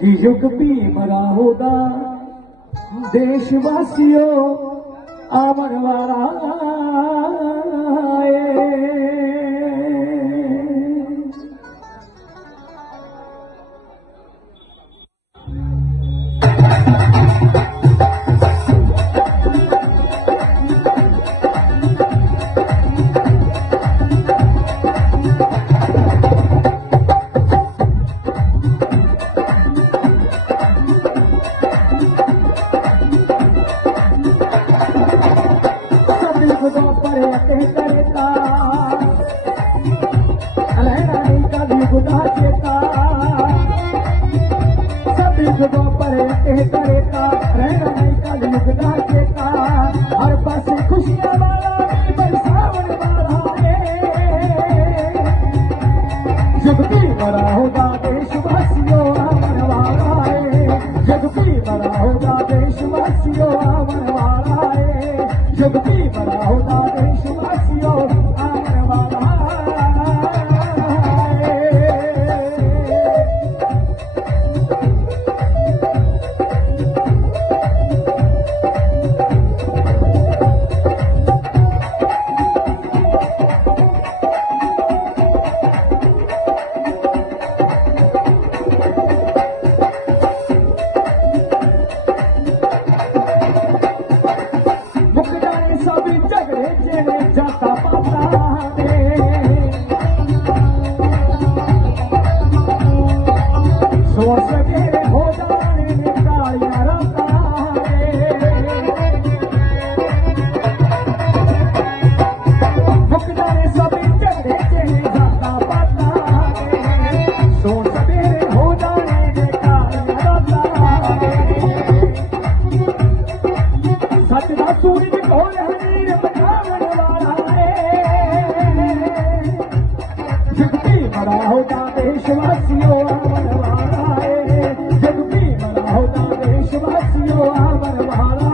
कि युग भी मरा होगा देशवासियों आवन वाला हर पास खुशियां वाला बरसावन वाला जग भी मरा होगा देशवासियों आवन वाला जग भी मरा होगा देशवासियों आवन वाला जग भी मरा होगा देशवासियों आवन वाला जाता पाता सोच के हो जाने तालियां रखा मुख जाने सभी झगड़े चले जाता पाता सोच के हो जाने तालियां रखा सच का सूरज को लहरी बचावन मरा होगा देशवासियों आवन वाला जग भी मरा होगा देशवासियों आवन वाला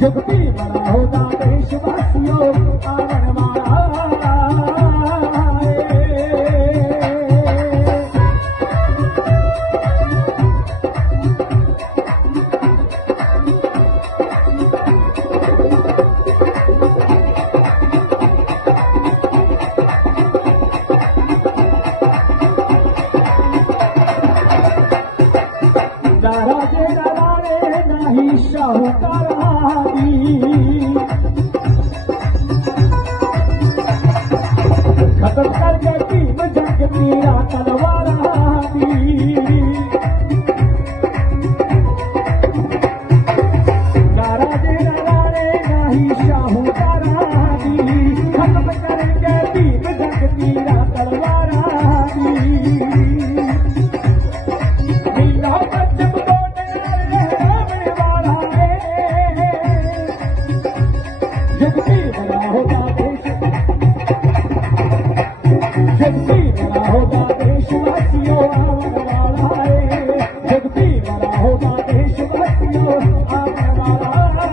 जग भी मरा होगा देशवासियों आवन वाला राजे दलारे नहीं शाहूकारादी खत्म कर के टीम जंग तीरा तलवारा दी राजे दलारे नहीं शाहूकारादी खत्म कर के टीम जंग तीरा तलवारा दी जग भी मरा होगा देशवासियों आवन वाला जग भी मरा होगा देशवासियों आवन वाला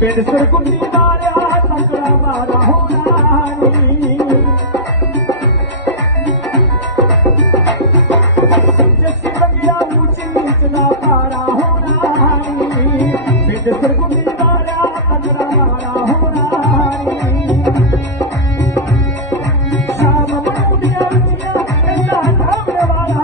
पेड़ सरकुंडी मारा तकड़ा मारा होना जैसी बगिया ऊंची नीच ना पारा होना पेड़ सरकुंडी मारा तकड़ा मारा होना शाम मुंडिया रुचिया ऐसा हटावने वाला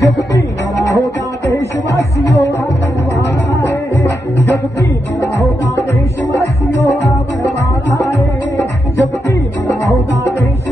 जग भी मरा होगा देशवासियों आवन वाला जग भी मरा होगा देशवासियों आवन वाला जग भी मरा होगा देश